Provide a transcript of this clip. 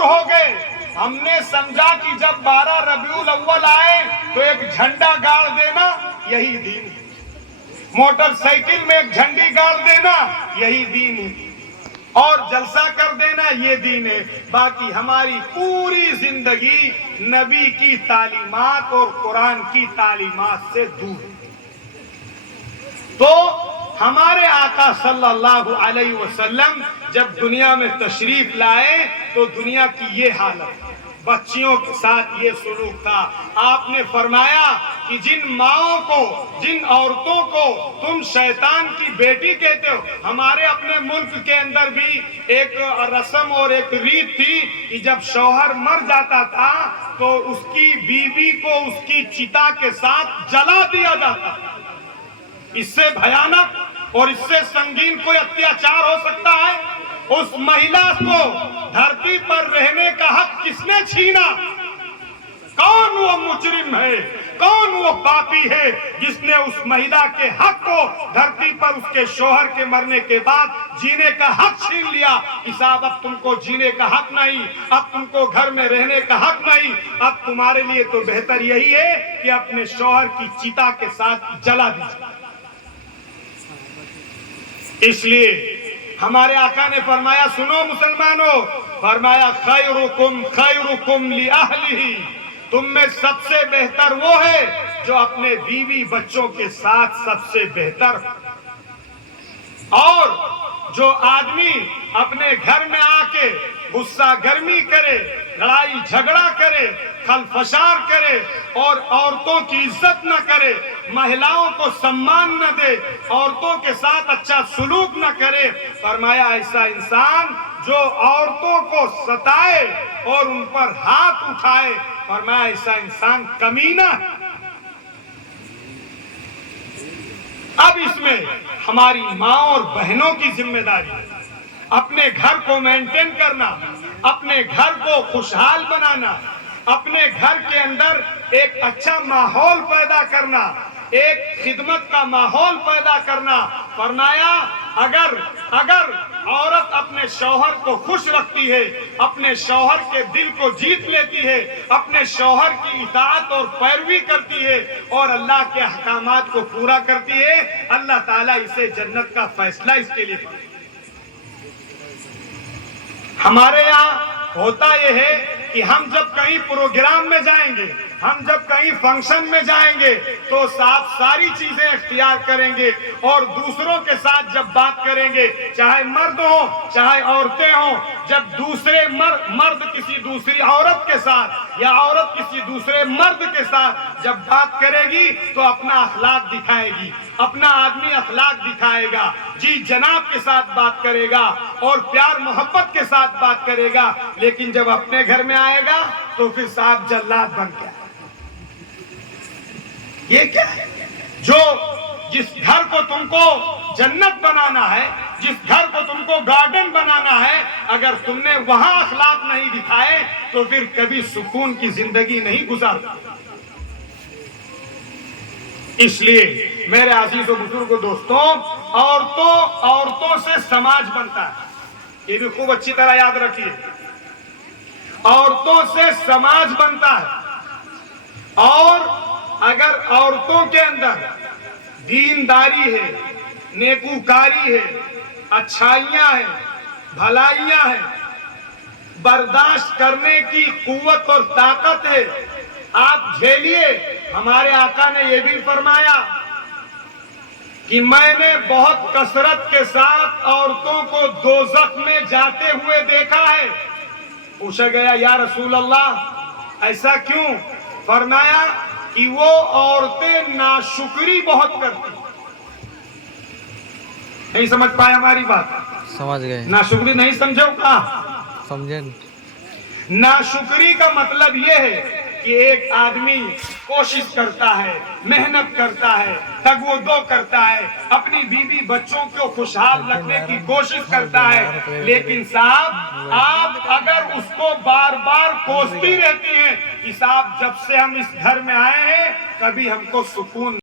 دور ہو گئے. ہم نے سمجھا کہ جب 12 ربیع الاول آئے تو ایک جھنڈا گاڑ دینا یہی دین ہے, موٹر سائیکل میں ایک جھنڈی گاڑ دینا یہی دین ہے, اور جلسہ کر دینا یہ دین ہے. باقی ہماری پوری زندگی نبی کی تعلیمات اور قرآن کی تعلیمات سے دور ہے. تو ہمارے آقا صلی اللہ علیہ وسلم جب دنیا میں تشریف لائے تو دنیا کی یہ حالت, بچیوں کے ساتھ یہ سلوک تھا. آپ نے فرمایا کہ جن ماؤں کو, جن عورتوں کو تم شیطان کی بیٹی کہتے ہو, ہمارے اپنے ملک کے اندر بھی ایک رسم اور ایک ریت تھی کہ جب شوہر مر جاتا تھا تو اس کی بیوی کو اس کی چتا کے ساتھ جلا دیا جاتا. اس سے بھیانک اور اس سے سنگین کوئی اتیاچار ہو سکتا ہے؟ اس مہیلا کو دھرتی پر رہنے کا حق کس نے چھینا؟ کون وہ مجرم ہے, کون وہ پاپی ہے جس نے اس مہیلا کے حق کو دھرتی پر اس کے شوہر کے مرنے کے بعد جینے کا حق چھین لیا؟ کہ صاحب اب تم کو جینے کا حق نہیں, اب تم کو گھر میں رہنے کا حق نہیں, اب تمہارے لیے تو بہتر یہی ہے کہ اپنے شوہر کی چتا کے ساتھ جلا دیجیے. اس لیے ہمارے آقا نے فرمایا, سنو مسلمانوں, فرمایا خیرکم خیرکم لأہلہ, تم میں سب سے بہتر وہ ہے جو اپنے بیوی بچوں کے ساتھ سب سے بہتر. اور جو آدمی اپنے گھر میں آ کے غصہ گرمی کرے, لڑائی جھگڑا کرے, خلفشار کرے اور عورتوں کی عزت نہ کرے, مہلاؤں کو سمان نہ دے, عورتوں کے ساتھ اچھا سلوک نہ کرے, فرمایا ایسا انسان جو عورتوں کو ستائے اور ان پر ہاتھ اٹھائے, فرمایا ایسا انسان کمینہ ہے. اب اس میں ہماری ماں اور بہنوں کی ذمہ داری ہے اپنے گھر کو مینٹین کرنا, اپنے گھر کو خوشحال بنانا, اپنے گھر کے اندر ایک اچھا ماحول پیدا کرنا, ایک خدمت کا ماحول پیدا کرنا. فرمایا اگر عورت اپنے شوہر کو خوش رکھتی ہے, اپنے شوہر کے دل کو جیت لیتی ہے, اپنے شوہر کی اطاعت اور پیروی کرتی ہے اور اللہ کے احکامات کو پورا کرتی ہے, اللہ تعالیٰ اسے جنت کا فیصلہ اس کے لیے کرے. ہمارے یہاں ہوتا یہ ہے کہ ہم جب کہیں پروگرام میں جائیں گے, ہم جب کہیں فنکشن میں جائیں گے تو ساری چیزیں اختیار کریں گے اور دوسروں کے ساتھ جب بات کریں گے, چاہے مرد ہو چاہے عورتیں ہوں, جب دوسرے مرد کسی دوسری عورت کے ساتھ یا عورت کسی دوسرے مرد کے ساتھ جب بات کرے گی تو اپنا اخلاق دکھائے گی, اپنا آدمی اخلاق دکھائے گا, جی جناب کے ساتھ بات کرے گا اور پیار محبت کے ساتھ بات کرے گا. لیکن جب اپنے گھر میں آئے گا تو پھر صاحب جلاد بن گیا. یہ کیا ہے؟ جس گھر کو تم کو جنت بنانا ہے, جس گھر کو تم کو گارڈن بنانا ہے, اگر تم نے وہاں اخلاق نہیں دکھائے تو پھر کبھی سکون کی زندگی نہیں گزار. اس لیے میرے عزیز و بزرگ دوستوں, عورتوں سے سماج بنتا ہے, یہ بھی خوب اچھی طرح یاد رکھیے. عورتوں سے سماج بنتا ہے, اور اگر عورتوں کے اندر دینداری ہے, نیکوکاری ہے, اچھائیاں ہیں, بھلائیاں ہیں, برداشت کرنے کی قوت اور طاقت ہے, آپ جھیلیے. ہمارے آقا نے یہ بھی فرمایا کہ میں نے بہت کثرت کے ساتھ عورتوں کو دوزخ میں جاتے ہوئے دیکھا ہے. پوچھا گیا یا رسول اللہ ایسا کیوں؟ فرمایا کہ وہ عورتیں ناشکری بہت کرتی. نہیں سمجھ پائے ہماری بات؟ سمجھ گئے. ناشکری نہیں سمجھو کا؟ سمجھیں. ناشکری کا مطلب یہ ہے کہ ایک آدمی کوشش کرتا ہے, محنت کرتا ہے, تگ و دو کرتا ہے, اپنی بیوی بچوں کو خوشحال رکھنے کی کوشش کرتا ہے, لیکن صاحب آپ اگر اس کو بار بار کوستی رہتی ہیں کہ صاحب جب سے ہم اس گھر میں آئے ہیں کبھی ہم کو سکون